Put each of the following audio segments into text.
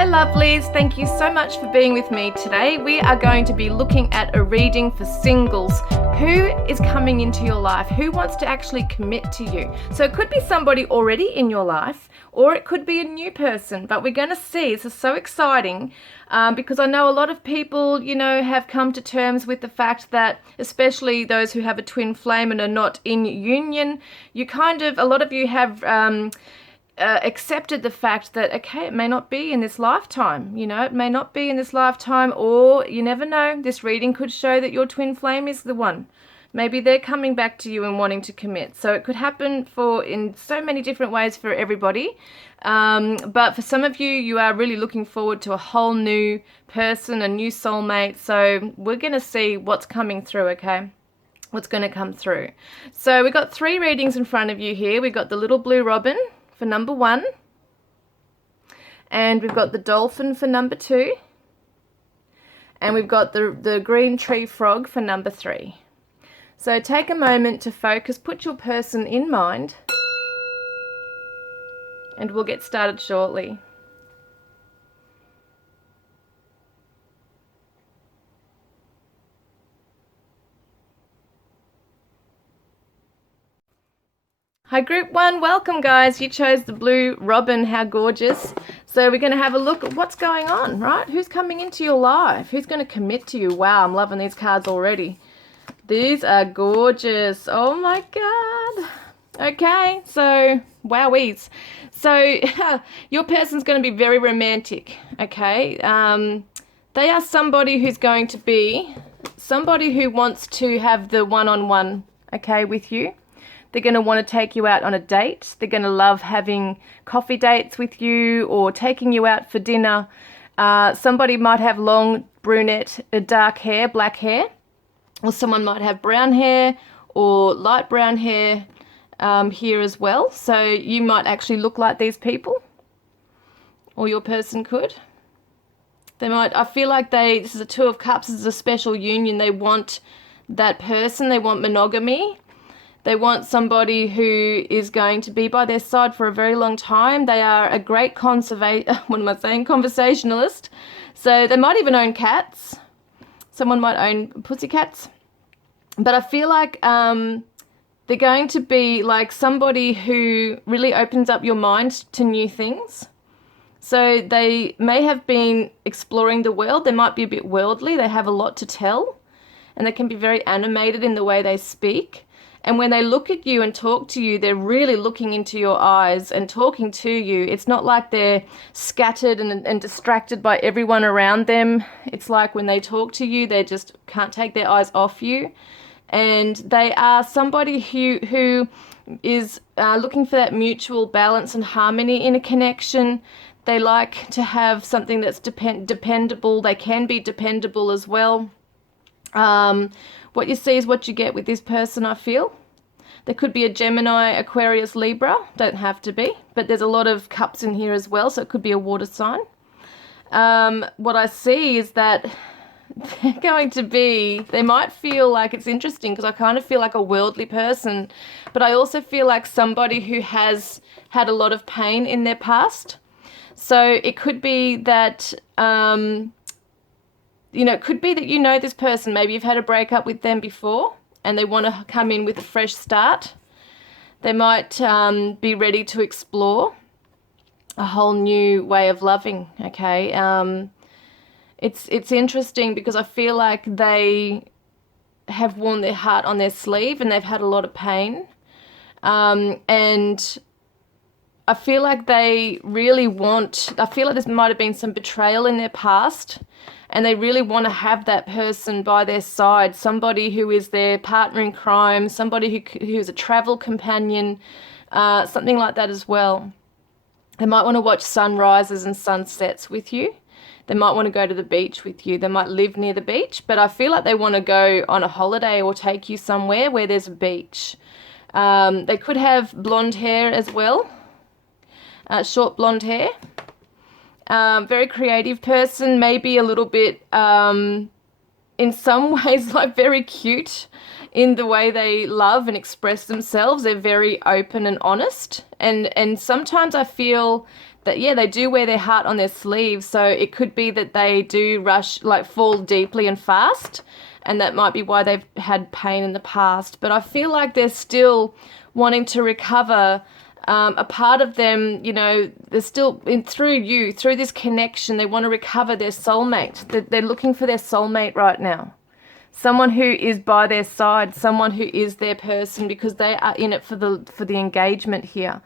Hello lovelies, thank you so much for being with me today. We are going to be looking at a reading for singles. Who is coming into your life? Who wants to actually commit to you? So it could be somebody already in your life, or it could be a new person, but we're going to see. This is so exciting because I know a lot of people, have come to terms with the fact that, especially those who have a twin flame and are not in union, a lot of you have accepted the fact that, okay, it may not be in this lifetime, it may not be in this lifetime, or you never know, this reading could show that your twin flame is the one. Maybe they're coming back to you and wanting to commit. So it could happen in so many different ways for everybody. But for some of you, you are really looking forward to a whole new person, a new soulmate. So we're going to see what's coming through, okay? What's going to come through. So we've got 3 readings in front of you here. We've got the little blue robin for number 1, and we've got the dolphin for number 2, and we've got the green tree frog for number 3. So take a moment to focus, put your person in mind, and we'll get started shortly. Hi group 1, welcome guys. You chose the blue robin, how gorgeous. So we're going to have a look at what's going on, right? Who's coming into your life? Who's going to commit to you? Wow, I'm loving these cards already. These are gorgeous. Oh my God. Okay, so wowies. So your person's going to be very romantic, okay? They are somebody who's going to be somebody who wants to have the one-on-one, okay, with you. They're going to want to take you out on a date. They're going to love having coffee dates with you or taking you out for dinner. Somebody might have long brunette, dark hair, black hair, or someone might have brown hair or light brown hair here as well. So you might actually look like these people, or your person could. They might, I feel like this is a 2 of Cups, this is a special union. They want that person, they want monogamy. They want somebody who is going to be by their side for a very long time. They are a great conversationalist. So they might even own cats. Someone might own pussycats. But I feel like they're going to be like somebody who really opens up your mind to new things. So they may have been exploring the world. They might be a bit worldly. They have a lot to tell. And they can be very animated in the way they speak. And when they look at you and talk to you, they're really looking into your eyes and talking to you. It's not like they're scattered and distracted by everyone around them. It's like when they talk to you, they just can't take their eyes off you. And they are somebody who is looking for that mutual balance and harmony in a connection. They like to have something that's dependable. They can be dependable as well. What you see is what you get with this person, I feel. There could be a Gemini, Aquarius, Libra. Don't have to be. But there's a lot of cups in here as well, so it could be a water sign. What I see is that they might feel like, it's interesting because I kind of feel like a worldly person, but I also feel like somebody who has had a lot of pain in their past. So it could be that... it could be that this person, maybe you've had a breakup with them before and they want to come in with a fresh start. They might be ready to explore a whole new way of loving, okay? It's interesting because I feel like they have worn their heart on their sleeve and they've had a lot of pain. And I feel like I feel like there might have been some betrayal in their past. And they really want to have that person by their side, somebody who is their partner in crime, somebody who's a travel companion, something like that as well. They might want to watch sunrises and sunsets with you. They might want to go to the beach with you. They might live near the beach, but I feel like they want to go on a holiday or take you somewhere where there's a beach. They could have blonde hair as well, short blonde hair. Very creative person, maybe a little bit in some ways like very cute in the way they love and express themselves. They're very open and honest. And sometimes I feel that, yeah, they do wear their heart on their sleeve. So it could be that they do fall deeply and fast. And that might be why they've had pain in the past. But I feel like they're still wanting to recover a part of them, they're still through this connection, they want to recover their soulmate. They're looking for their soulmate right now. Someone who is by their side, someone who is their person, because they are in it for the engagement here.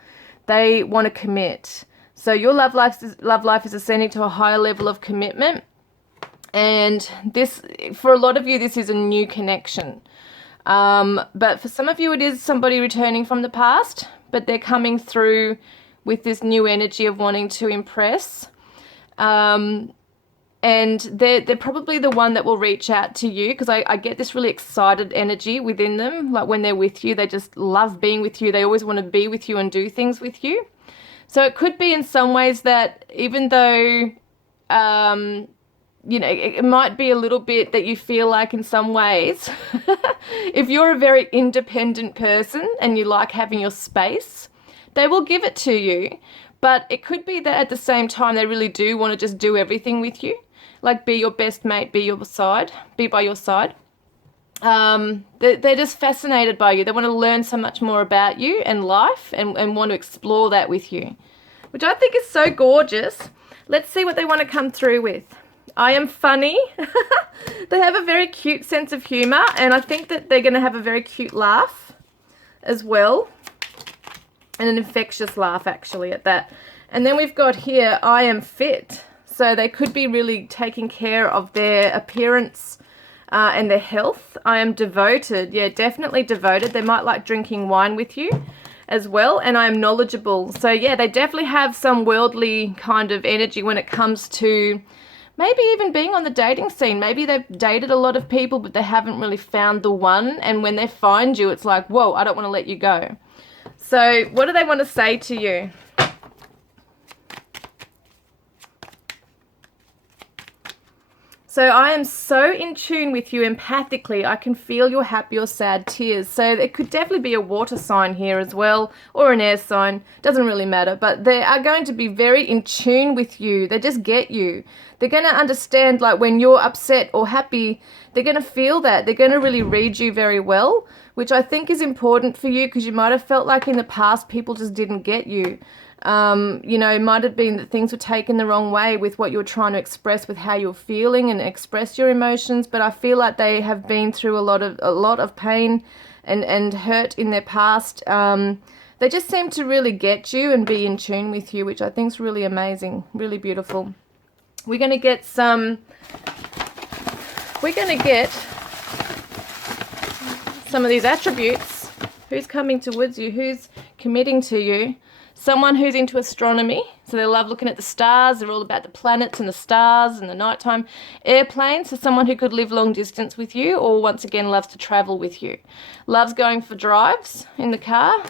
They want to commit. So your love life is ascending to a higher level of commitment. And this, for a lot of you, this is a new connection. But for some of you, it is somebody returning from the past, but they're coming through with this new energy of wanting to impress. And they're probably the one that will reach out to you, because I get this really excited energy within them. Like when they're with you, they just love being with you. They always want to be with you and do things with you. So it could be in some ways that even though, it might be a little bit that you feel like in some ways, if you're a very independent person and you like having your space, they will give it to you. But it could be that at the same time, they really do want to just do everything with you. Like be your best mate, be by your side. They're just fascinated by you. They want to learn so much more about you and life and want to explore that with you, which I think is so gorgeous. Let's see what they want to come through with. I am funny. They have a very cute sense of humor, and I think that they're going to have a very cute laugh as well. And an infectious laugh, actually, at that. And then we've got here, I am fit. So they could be really taking care of their appearance and their health. I am devoted. Yeah, definitely devoted. They might like drinking wine with you as well. And I am knowledgeable. So, yeah, they definitely have some worldly kind of energy when it comes to maybe even being on the dating scene. Maybe they've dated a lot of people, but they haven't really found the one. And when they find you, it's like, whoa, I don't want to let you go. So what do they want to say to you? So I am so in tune with you empathically. I can feel your happy or sad tears. So it could definitely be a water sign here as well, or an air sign. Doesn't really matter. But they are going to be very in tune with you. They just get you. They're going to understand, like, when you're upset or happy, they're going to feel that. They're going to really read you very well, which I think is important for you, because you might have felt like in the past people just didn't get you. It might have been that things were taken the wrong way with what you were trying to express, with how you're feeling and express your emotions. But I feel like they have been through a lot of pain and hurt in their past. They just seem to really get you and be in tune with you, which I think is really amazing, really beautiful. We're going to get some of these attributes. Who's coming towards you? Who's committing to you? Someone who's into astronomy, so they love looking at the stars. They're all about the planets and the stars and the nighttime. Airplanes, so someone who could live long distance with you, or once again loves to travel with you. Loves going for drives in the car.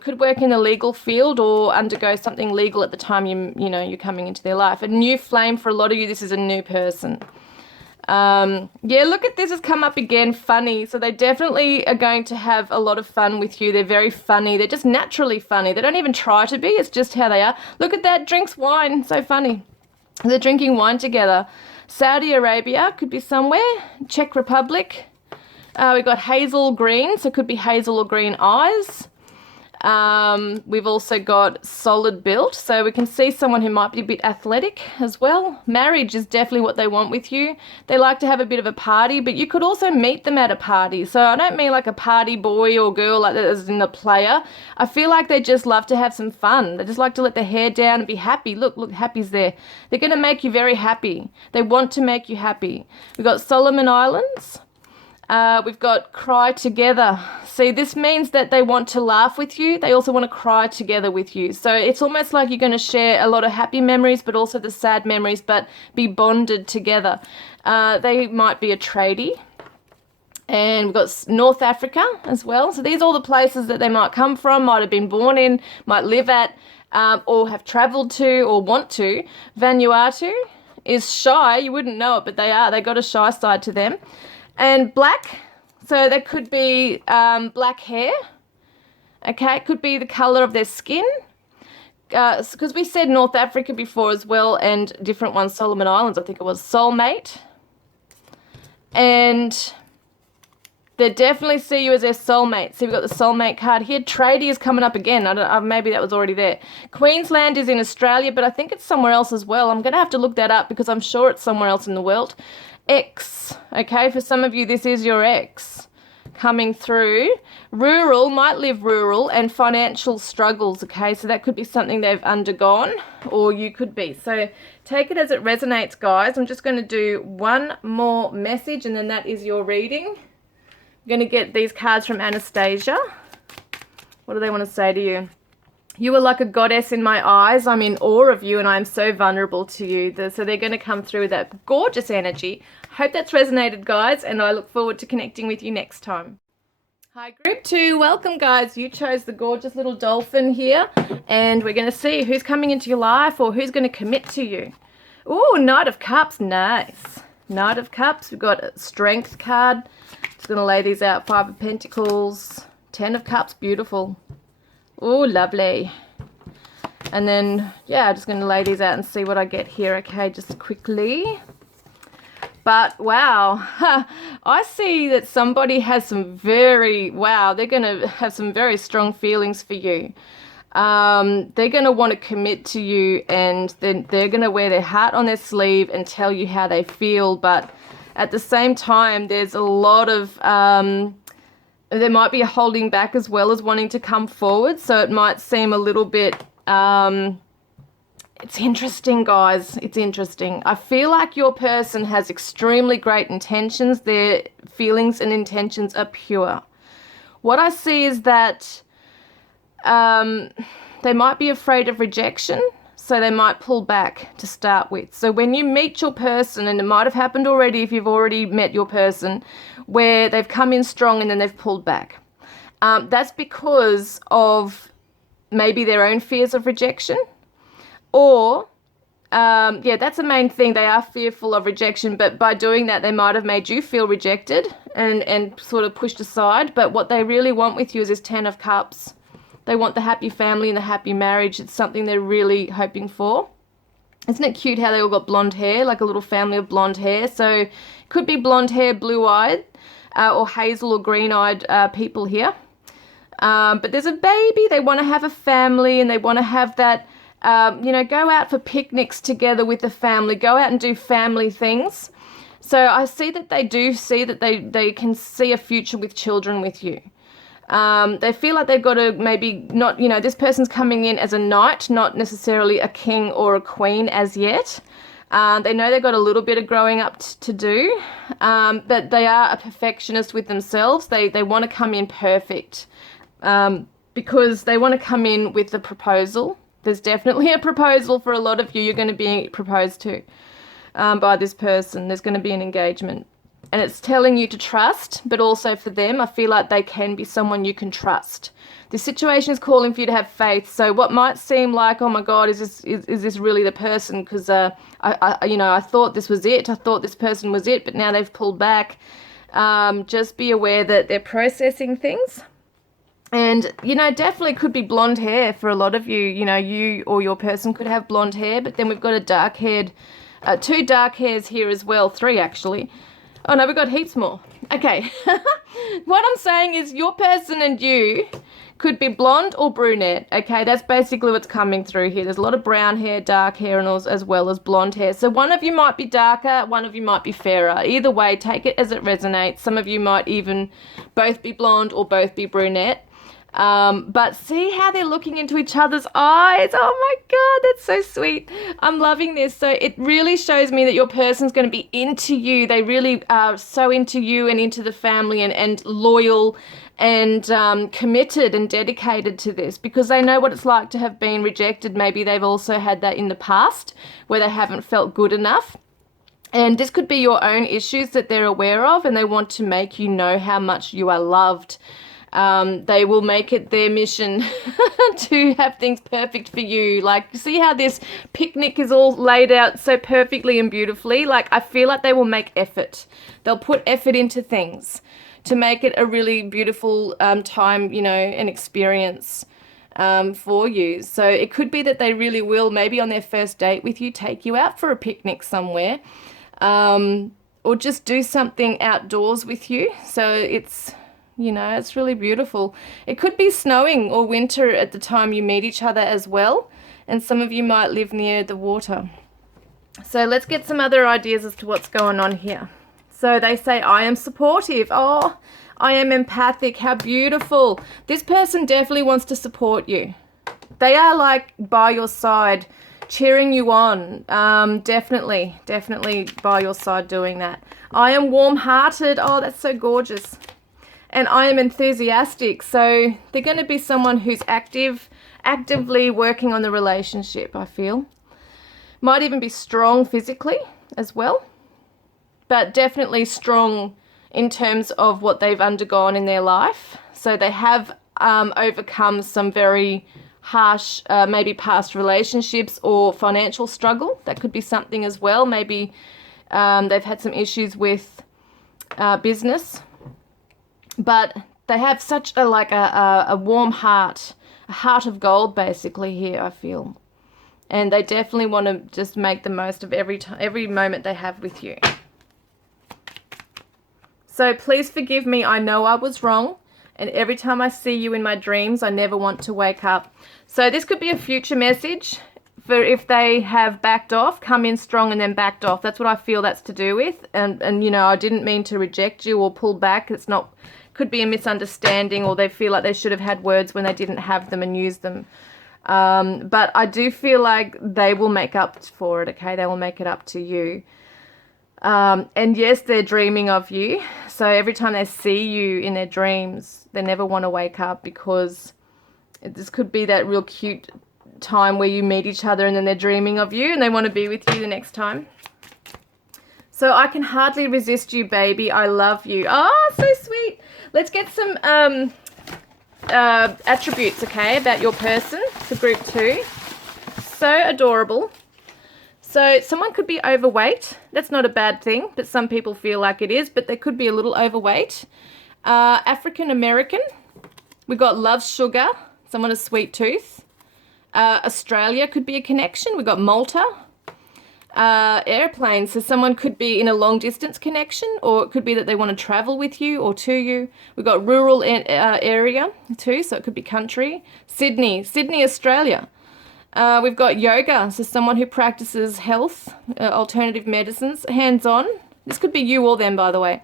Could work in the legal field or undergo something legal at the time you're coming into their life. A new flame for a lot of you. This is a new person. Look at this has come up again, funny. So they definitely are going to have a lot of fun with you. They're very funny. They're just naturally funny. They don't even try to be. It's just how they are. Look at that, drinks wine. So funny. They're drinking wine together. Saudi Arabia could be somewhere. Czech Republic. We've got hazel green, so it could be hazel or green eyes. We've also got solid built, so we can see someone who might be a bit athletic as well. Marriage is definitely what they want with you. They like to have a bit of a party, but you could also meet them at a party. So I don't mean like a party boy or girl like that as in the player. I feel like they just love to have some fun. They just like to let their hair down and be happy. Look, happy's there. They're going to make you very happy. They want to make you happy. We've got Solomon Islands. We've got cry together. See, this means that they want to laugh with you. They also want to cry together with you. So it's almost like you're going to share a lot of happy memories, but also the sad memories, but be bonded together. They might be a tradie. And we've got North Africa as well. So these are all the places that they might come from, might have been born in, might live at, or have travelled to or want to. Vanuatu is shy. You wouldn't know it, but they are. They got a shy side to them. And black, so that could be black hair. Okay, it could be the color of their skin. Because we said North Africa before as well, and different ones, Solomon Islands, I think it was, Soulmate. And they definitely see you as their soulmate. See, we've got the soulmate card here. Tradie is coming up again. Maybe that was already there. Queensland is in Australia, but I think it's somewhere else as well. I'm going to have to look that up because I'm sure it's somewhere else in the world. X, okay, for some of you, this is your ex coming through. Rural, might live rural, and financial struggles, okay? So that could be something they've undergone, or you could be. So take it as it resonates, guys. I'm just going to do one more message, and then that is your reading. I'm going to get these cards from Anastasia. What do they want to say to you? You are like a goddess in my eyes. I'm in awe of you, and I'm so vulnerable to you. So they're going to come through with that gorgeous energy. Hope that's resonated, guys, and I look forward to connecting with you next time. Hi, group 2. Welcome, guys. You chose the gorgeous little dolphin here, and we're going to see who's coming into your life or who's going to commit to you. Ooh, Knight of Cups. Nice. Knight of Cups. We've got a Strength card. Just going to lay these out. 5 of Pentacles. 10 of Cups. Beautiful. Oh, lovely. And then, yeah, I'm just going to lay these out and see what I get here, okay, just quickly. But, wow, I see that somebody has some very, they're going to have some very strong feelings for you. They're going to want to commit to you, and then they're going to wear their heart on their sleeve and tell you how they feel. But at the same time, there's a lot of... there might be a holding back as well as wanting to come forward. So it might seem a little bit, it's interesting, guys. It's interesting. I feel like your person has extremely great intentions. Their feelings and intentions are pure. What I see is that they might be afraid of rejection. So they might pull back to start with. So when you meet your person, and it might have happened already if you've already met your person, where they've come in strong and then they've pulled back. That's because of maybe their own fears of rejection. Or, that's the main thing. They are fearful of rejection, but by doing that, they might have made you feel rejected and sort of pushed aside. But what they really want with you is this 10 of Cups. They want the happy family and the happy marriage. It's something they're really hoping for. Isn't it cute how they all got blonde hair, like a little family of blonde hair? So it could be blonde hair, blue-eyed, or hazel or green-eyed people here. But there's a baby. They want to have a family, and they want to have that, go out for picnics together with the family. Go out and do family things. So I see that they do see that they can see a future with children with you. They feel like they've got to maybe not, this person's coming in as a knight, not necessarily a king or a queen as yet. They know they've got a little bit of growing up to do, but they are a perfectionist with themselves. They want to come in perfect because they want to come in with a proposal. There's definitely a proposal for a lot of you. You're going to be proposed to by this person. There's going to be an engagement. And it's telling you to trust, but also for them, I feel like they can be someone you can trust. This situation is calling for you to have faith. So what might seem like, oh my God, is this really the person? Because I thought this was it. I thought this person was it, but now they've pulled back. Just be aware that they're processing things. And, definitely could be blonde hair for a lot of you. You or your person could have blonde hair, but then we've got a dark-haired, 2 dark hairs here as well, 3 actually. Oh no, we've got heaps more. Okay. What I'm saying is your person and you could be blonde or brunette. Okay, that's basically what's coming through here. There's a lot of brown hair, dark hair, and as well as blonde hair. So one of you might be darker, one of you might be fairer. Either way, take it as it resonates. Some of you might even both be blonde or both be brunette. But see how they're looking into each other's eyes. Oh my God, that's so sweet. I'm loving this. So it really shows me that your person's going to be into you. They really are so into you and into the family and loyal and committed and dedicated to this because they know what it's like to have been rejected. Maybe they've also had that in the past where they haven't felt good enough. And this could be your own issues that they're aware of, and they want to make you know how much you are loved. They will make it their mission to have things perfect for you. Like, see how this picnic is all laid out so perfectly and beautifully? Like, I feel like they will make effort. They'll put effort into things to make it a really beautiful time, you know, and experience for you. So it could be that they really will, maybe on their first date with you, take you out for a picnic somewhere, or just do something outdoors with you. So it's, you know, it's really beautiful. It could be snowing or winter at the time you meet each other as well. And some of you might live near the water. So let's get some other ideas as to what's going on here. So they say, I am supportive. Oh, I am empathic. How beautiful. This person definitely wants to support you. They are like by your side, cheering you on. Definitely by your side doing that. I am warm-hearted. Oh, that's so gorgeous. And I am enthusiastic. So they're going to be someone who's actively working on the relationship, I feel. Might even be strong physically as well, but definitely strong in terms of what they've undergone in their life. So they have overcome some very harsh, maybe past relationships or financial struggle. That could be something as well. Maybe they've had some issues with business. But they have such a warm heart, a heart of gold basically here, I feel. And they definitely want to just make the most of every moment they have with you. So please forgive me, I know I was wrong. And every time I see you in my dreams, I never want to wake up. So this could be a future message for if they have backed off, come in strong and then backed off. That's what I feel that's to do with. And you know, I didn't mean to reject you or pull back. It's not... Could be a misunderstanding, or they feel like they should have had words when they didn't have them and used them. But I do feel like they will make up for it, okay? They will make it up to you. And yes, they're dreaming of you. So every time they see you in their dreams, they never want to wake up, because this could be that real cute time where you meet each other and then they're dreaming of you and they want to be with you the next time. So I can hardly resist you, baby. I love you. Oh, so sweet. Let's get some attributes, okay, about your person for group 2. So adorable. So someone could be overweight. That's not a bad thing, but some people feel like it is, but they could be a little overweight. African American. We got love sugar, someone a sweet tooth. Australia could be a connection. We got Malta. Airplane, so someone could be in a long distance connection, or it could be that they want to travel with you or to you. We've got rural area too, so it could be country. Sydney, Australia. We've got yoga, so someone who practices health, alternative medicines, hands-on. This could be you or them, by the way.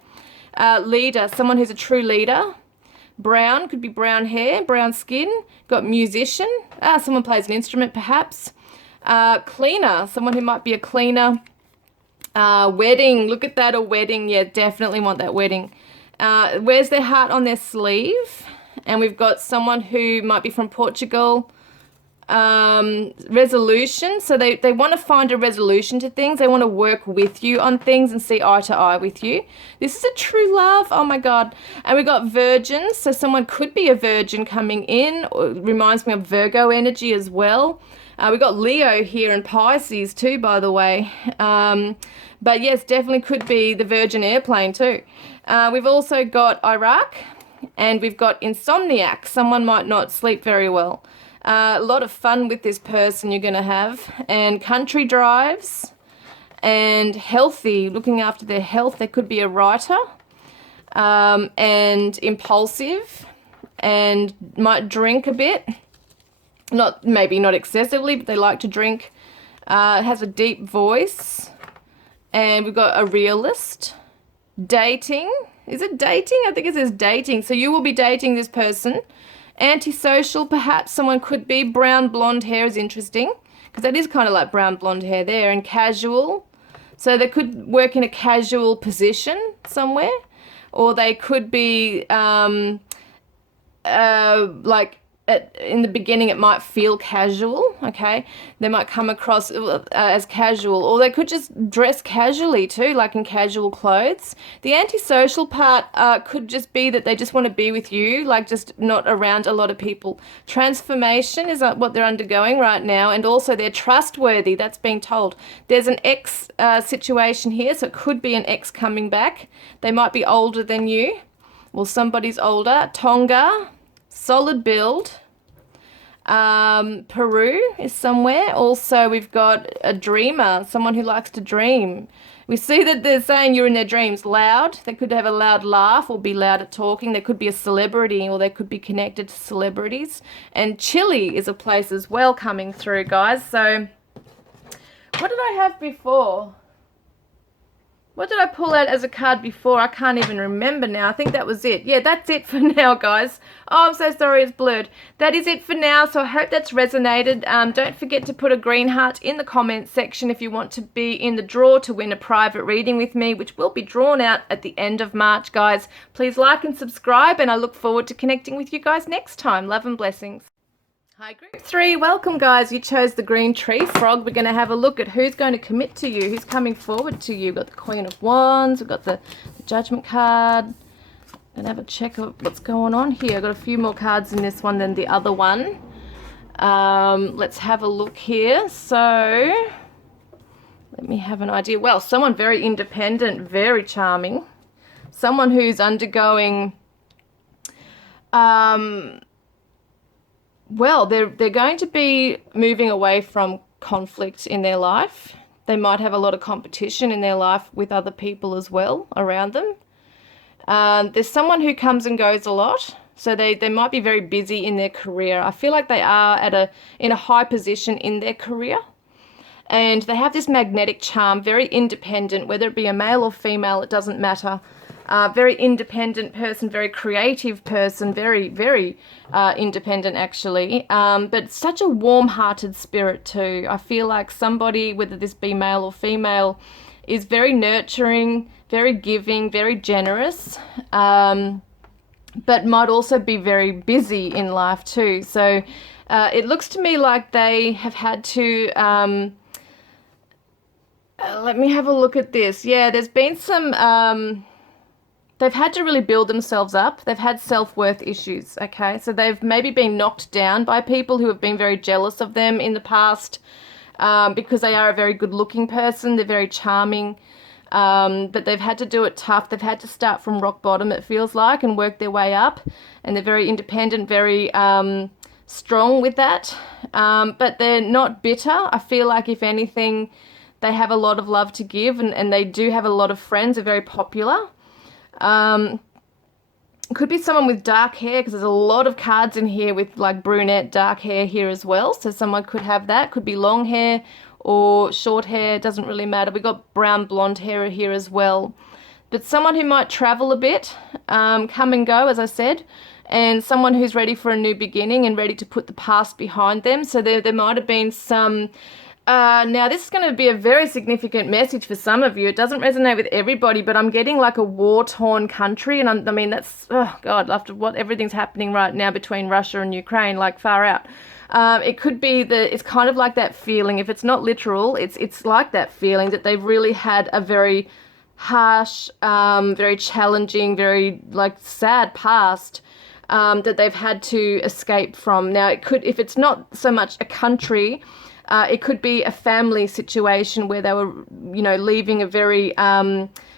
Leader, someone who's a true leader. Brown, could be brown hair, brown skin. Got musician, someone plays an instrument perhaps. Cleaner, someone who might be a cleaner. Wedding, look at that, a wedding. Yeah, definitely want that wedding. Wears their heart on their sleeve. And we've got someone who might be from Portugal. Resolution, so they want to find a resolution to things. They want to work with you on things and see eye to eye with you. This is a true love. Oh my God. And we got virgins, so someone could be a virgin coming in. Reminds me of Virgo energy as well. We got Leo here and Pisces too, by the way. But yes, definitely could be the Virgin airplane too. We've also got Iraq, and we've got insomniac. Someone might not sleep very well. A lot of fun with this person you're going to have. And country drives. And healthy, looking after their health. They could be a writer. And impulsive. And might drink a bit. Maybe not excessively, but they like to drink. Has a deep voice. And we've got a realist. Dating. Is it dating? I think it says dating. So you will be dating this person. Antisocial, perhaps. Someone could be. Brown blonde hair is interesting, because that is kind of like brown blonde hair there. And casual. So they could work in a casual position somewhere. Or they could be like in the beginning it might feel casual, okay? They might come across as casual, or they could just dress casually too, like in casual clothes. The antisocial part could just be that they just want to be with you, like just not around a lot of people. Transformation is what they're undergoing right now, and also they're trustworthy. That's being told. There's an ex situation here, so it could be an ex coming back. They might be older than you. Well, somebody's older. Tonga, solid build. Peru is somewhere. Also, we've got a dreamer, someone who likes to dream. We see that they're saying you're in their dreams. Loud. They could have a loud laugh or be loud at talking. They could be a celebrity, or they could be connected to celebrities. And Chile is a place as well coming through, guys. So, what did I have before? What did I pull out as a card before? I can't even remember now. I think that was it. Yeah, that's it for now, guys. Oh, I'm so sorry it's blurred. That is it for now, so I hope that's resonated. Don't forget to put a green heart in the comments section if you want to be in the draw to win a private reading with me, which will be drawn out at the end of March, guys. Please like and subscribe, and I look forward to connecting with you guys next time. Love and blessings. Hi, group 3. Welcome, guys. You chose the green tree frog. We're going to have a look at who's going to commit to you, who's coming forward to you. We've got the Queen of Wands. We've got the Judgment card. And have a check of what's going on here. I've got a few more cards in this one than the other one. Let's have a look here. So, let me have an idea. Well, someone very independent, very charming. Someone who's undergoing... well, they're going to be moving away from conflict in their life. They might have a lot of competition in their life with other people as well around them. There's someone who comes and goes a lot, so they might be very busy in their career. I feel like they are in a high position in their career, and they have this magnetic charm, very independent, whether it be a male or female, it doesn't matter. Very independent person, very creative person, very, very independent actually, but such a warm-hearted spirit too. I feel like somebody, whether this be male or female, is very nurturing, very giving, very generous, but might also be very busy in life too. So it looks to me like they have had to... let me have a look at this. Yeah, there's been some... they've had to really build themselves up. They've had self-worth issues, okay? So they've maybe been knocked down by people who have been very jealous of them in the past because they are a very good-looking person. They're very charming, but they've had to do it tough. They've had to start from rock bottom, it feels like, and work their way up. And they're very independent, very strong with that. But they're not bitter. I feel like, if anything, they have a lot of love to give, and they do have a lot of friends. They're very popular. Could be someone with dark hair, because there's a lot of cards in here with like brunette dark hair here as well, so someone could have that. Could be long hair or short hair, doesn't really matter. We got brown blonde hair here as well, but someone who might travel a bit, come and go, as I said, and someone who's ready for a new beginning and ready to put the past behind them. So there might have been some... now, this is going to be a very significant message for some of you. It doesn't resonate with everybody, but I'm getting like a war-torn country, and I mean, that's, oh God, after what everything's happening right now between Russia and Ukraine, like far out. It could be that it's kind of like that feeling. If it's not literal, it's like that feeling that they've really had a very harsh, very challenging, very like sad past that they've had to escape from. Now, it could, if it's not so much a country, it could be a family situation where they were, you know, leaving a very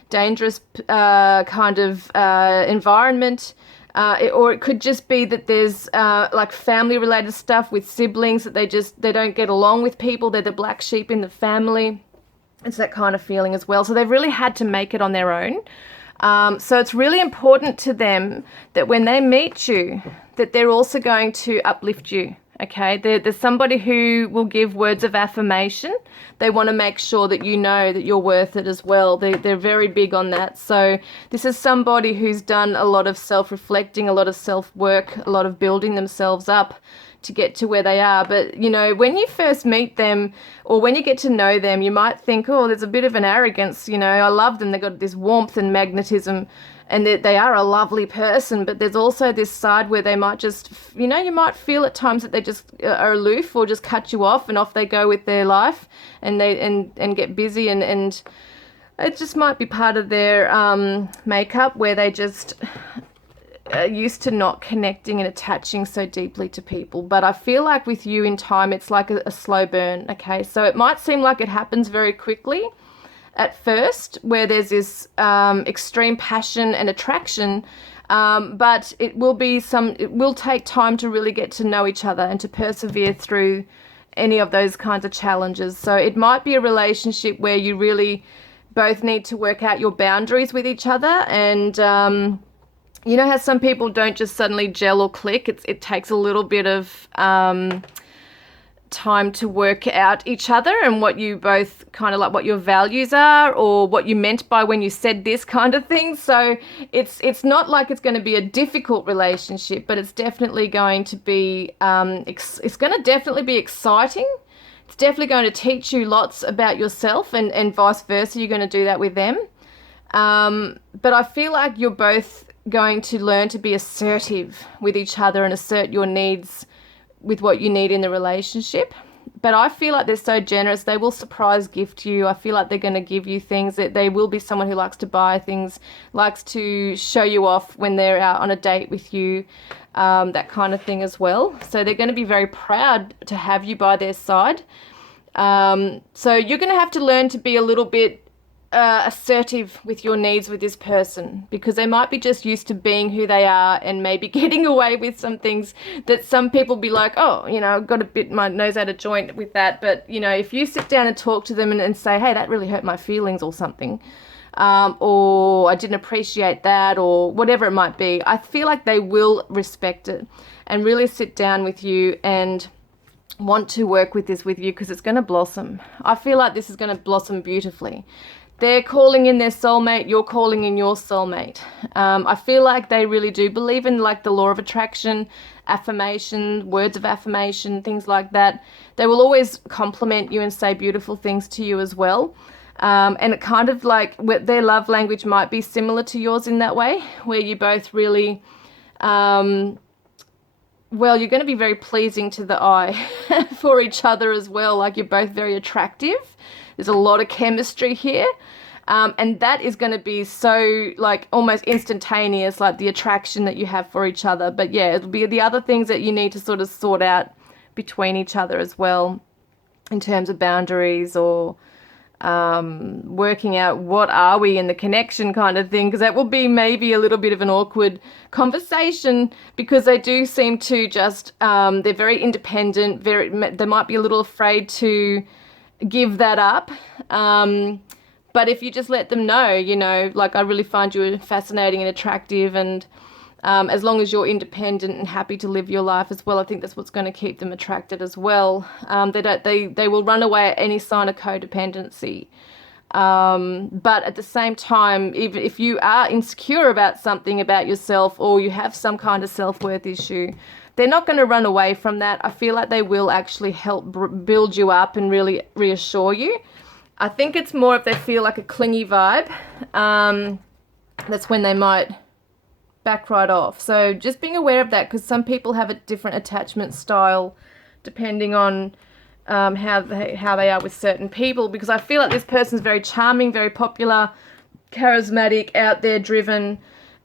dangerous kind of environment. Or it could just be that there's like family-related stuff with siblings that they don't get along with people. They're the black sheep in the family. It's that kind of feeling as well. So they've really had to make it on their own. So it's really important to them that when they meet you, that they're also going to uplift you. Okay, there's somebody who will give words of affirmation. They want to make sure that you know that you're worth it as well. They're very big on that. So this is somebody who's done a lot of self-reflecting, a lot of self-work, a lot of building themselves up to get to where they are. But, you know, when you first meet them or when you get to know them, you might think, oh, there's a bit of an arrogance, you know, I love them. They've got this warmth and magnetism and they are a lovely person. But there's also this side where they might just, you know, you might feel at times that they just are aloof or just cut you off and off they go with their life and and get busy and it just might be part of their makeup where they just used to not connecting and attaching so deeply to people. But I feel like with you in time, it's like a slow burn, okay? So it might seem like it happens very quickly at first, where there's this extreme passion and attraction, but it will take time to really get to know each other and to persevere through any of those kinds of challenges. So it might be a relationship where you really both need to work out your boundaries with each other and you know how some people don't just suddenly gel or click? It takes a little bit of time to work out each other and what you both kind of like, what your values are or what you meant by when you said this kind of thing. So it's not like it's going to be a difficult relationship, but it's definitely going to be it's going to definitely be exciting. It's definitely going to teach you lots about yourself and vice versa. You're going to do that with them. But I feel like you're both going to learn to be assertive with each other and assert your needs with what you need in the relationship. But I feel like they're so generous. They will surprise gift you. I feel like they're going to give you things. That they will be someone who likes to buy things, likes to show you off when they're out on a date with you, that kind of thing as well. So they're going to be very proud to have you by their side. So you're going to have to learn to be a little bit assertive with your needs with this person, because they might be just used to being who they are and maybe getting away with some things that some people be like, oh, you know, I've got a bit my nose out of joint with that. But, you know, if you sit down and talk to them and say, hey, that really hurt my feelings or something, or I didn't appreciate that or whatever it might be, I feel like they will respect it and really sit down with you and want to work with this with you, because it's going to blossom. I feel like this is going to blossom beautifully. They're calling in their soulmate, you're calling in your soulmate. I feel like they really do believe in like the law of attraction, affirmation, words of affirmation, things like that. They will always compliment you and say beautiful things to you as well. And it kind of like their love language might be similar to yours in that way, where you both really, well, you're going to be very pleasing to the eye for each other as well. Like you're both very attractive. There's a lot of chemistry here. And that is going to be so like almost instantaneous, like the attraction that you have for each other. But yeah, it'll be the other things that you need to sort of sort out between each other as well, in terms of boundaries or working out what are we in the connection kind of thing, because that will be maybe a little bit of an awkward conversation, because they do seem to just they're very independent, they might be a little afraid to give that up, but if you just let them know, you know, like I really find you fascinating and attractive, and as long as you're independent and happy to live your life as well, I think that's what's going to keep them attracted as well. They will run away at any sign of codependency. But at the same time, even if you are insecure about something about yourself, or you have some kind of self-worth issue, they're not going to run away from that. I feel like they will actually help build you up and really reassure you. I think it's more if they feel like a clingy vibe, that's when they might back right off. So just being aware of that, because some people have a different attachment style depending on how they are with certain people, because I feel like this person's very charming, very popular, charismatic, out there, driven,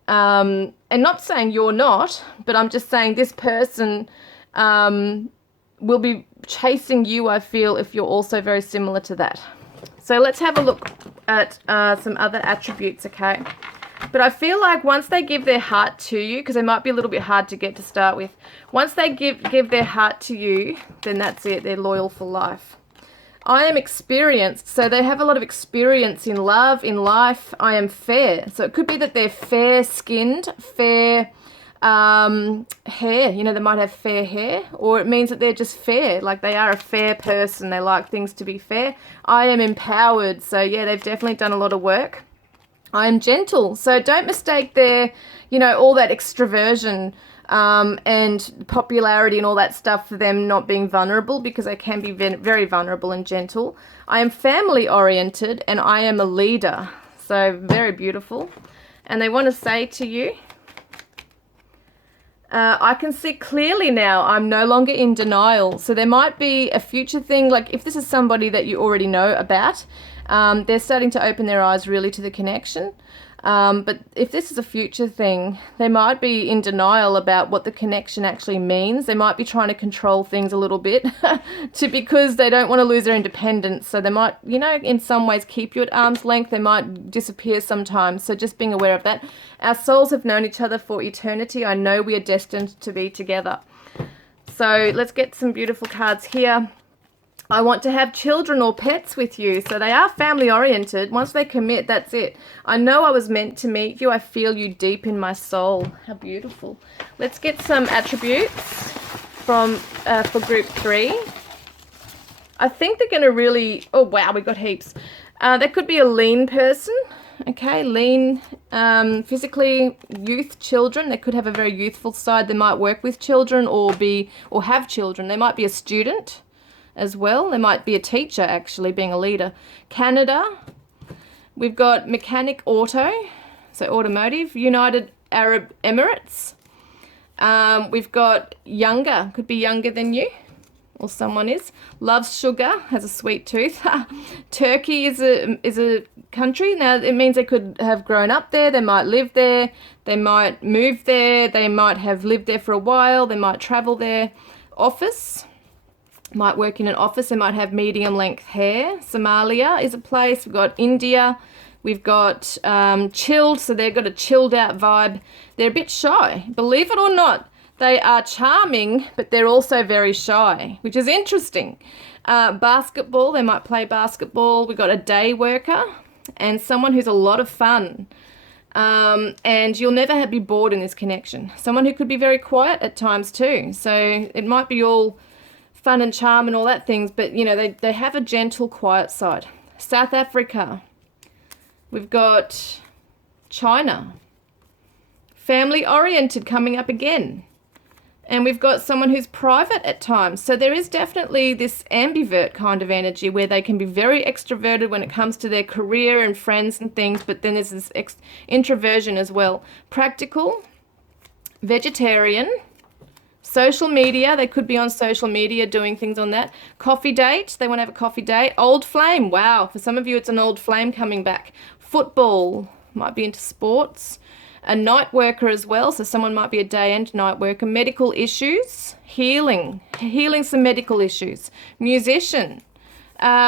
and not saying you're not, but I'm just saying this person will be chasing you, I feel, if you're also very similar to that. So let's have a look at some other attributes, okay? But I feel like once they give their heart to you, because they might be a little bit hard to get to start with, once they give their heart to you, then that's it. They're loyal for life. I am experienced, so they have a lot of experience in love, in life. I am fair. So it could be that they're fair-skinned, fair hair. You know, they might have fair hair, or it means that they're just fair. Like they are a fair person. They like things to be fair. I am empowered. So yeah, they've definitely done a lot of work. I am gentle. So don't mistake their, you know, all that extroversion and popularity and all that stuff for them not being vulnerable, because they can be very vulnerable and gentle. I am family oriented and I am a leader. So very beautiful. And they want to say to you, I can see clearly now. I'm no longer in denial. So there might be a future thing, like if this is somebody that you already know about, they're starting to open their eyes really to the connection. But if this is a future thing, they might be in denial about what the connection actually means. They might be trying to control things a little bit because they don't want to lose their independence. So they might, you know, in some ways keep you at arm's length. They might disappear sometimes. So just being aware of that. Our souls have known each other for eternity. I know we are destined to be together. So let's get some beautiful cards here. I want to have children or pets with you. So they are family oriented. Once they commit, that's it. I know I was meant to meet you. I feel you deep in my soul. How beautiful. Let's get some attributes for group 3. I think they're going to really, oh wow, we got heaps. That could be a lean person. Okay, lean, physically, youth, children. They could have a very youthful side. They might work with children or have children. They might be a student as well. They might be a teacher, actually, being a leader. Canada. We've got mechanic auto, so automotive. United Arab Emirates. We've got younger, could be younger than you, or someone is. Loves sugar, has a sweet tooth. Turkey is a country. Now, it means they could have grown up there. They might live there. They might move there. They might have lived there for a while. They might travel there. Office. Might work in an office. They might have medium length hair. Somalia is a place. We've got India. We've got chilled, so they've got a chilled out vibe. They're a bit shy. Believe it or not, they are charming, but they're also very shy, which is interesting. Basketball, they might play basketball. We've got a day worker and someone who's a lot of fun. And you'll never be bored in this connection. Someone who could be very quiet at times too. So it might be all fun and charm and all that things, but you know, they have a gentle, quiet side. South Africa. We've got China. Family oriented coming up again. And we've got someone who's private at times. So there is definitely this ambivert kind of energy where they can be very extroverted when it comes to their career and friends and things, but then there's this introversion as well. Practical, vegetarian, social media, they could be on social media doing things on that. Coffee date, they want to have a coffee date. Old flame, wow, for some of you it's an old flame coming back. Football, might be into sports. A night worker as well, so someone might be a day and night worker. Medical issues, healing some medical issues. Musician,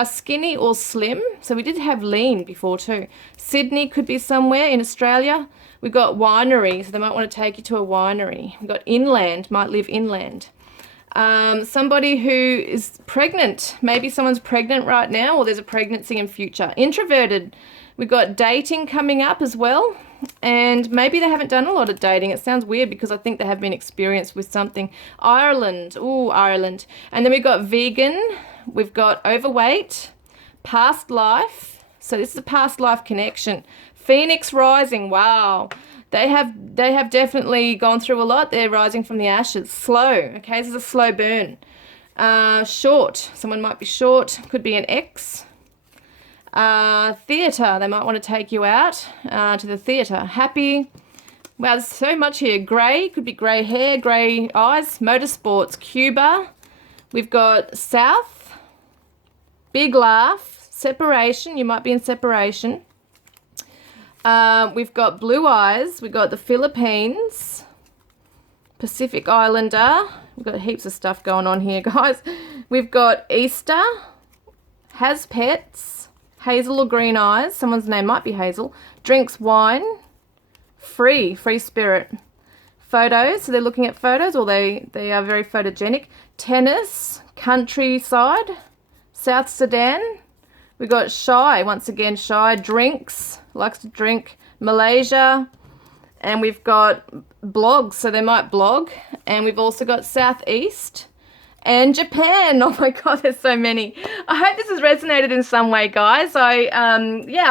skinny or slim, so we did have lean before too. Sydney could be somewhere in Australia. We've got winery, so they might want to take you to a winery. We've got inland, might live inland. Somebody who is pregnant, maybe someone's pregnant right now, or there's a pregnancy in future. Introverted, we've got dating coming up as well. And maybe they haven't done a lot of dating. It sounds weird because I think they have been experienced with something. Ireland. Ooh, Ireland. And then we've got vegan. We've got overweight. Past life. So this is a past life connection. Phoenix rising. Wow. They have definitely gone through a lot. They're rising from the ashes. Slow. Okay, this is a slow burn. Short. Someone might be short. Could be an ex. Theatre, they might want to take you out to the theatre. Happy, wow, there's so much here. Grey, could be grey hair, grey eyes. Motorsports, Cuba. We've got South, big laugh, separation, you might be in separation. We've got blue eyes, we've got the Philippines, Pacific Islander. We've got heaps of stuff going on here, guys. We've got Easter, has pets. Hazel or green eyes, someone's name might be Hazel. Drinks wine. Free spirit. Photos, so they're looking at photos, or they are very photogenic. Tennis, countryside, South Sudan. We've got shy, once again shy. Drinks, likes to drink. Malaysia. And we've got blogs, so they might blog. And we've also got Southeast. and Japan. Oh my God, there's so many. I hope this has resonated in some way, guys. I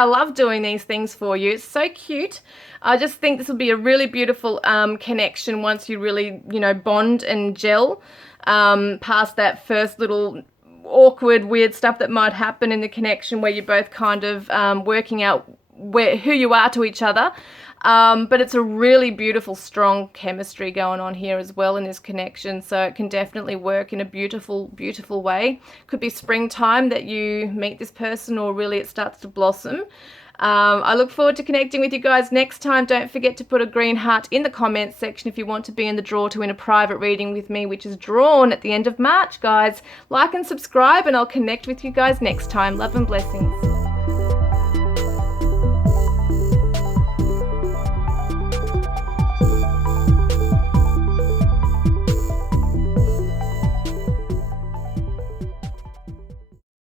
love doing these things for you. It's so cute. I just think this will be a really beautiful connection once you really, bond and gel past that first little awkward, weird stuff that might happen in the connection where you're both kind of working out who you are to each other. But it's a really beautiful, strong chemistry going on here as well in this connection. So it can definitely work in a beautiful, beautiful way. Could be springtime that you meet this person, or really it starts to blossom. I look forward to connecting with you guys next time. Don't forget to put a green heart in the comments section if you want to be in the draw to win a private reading with me, which is drawn at the end of March, guys. Like and subscribe, and I'll connect with you guys next time. Love and blessings.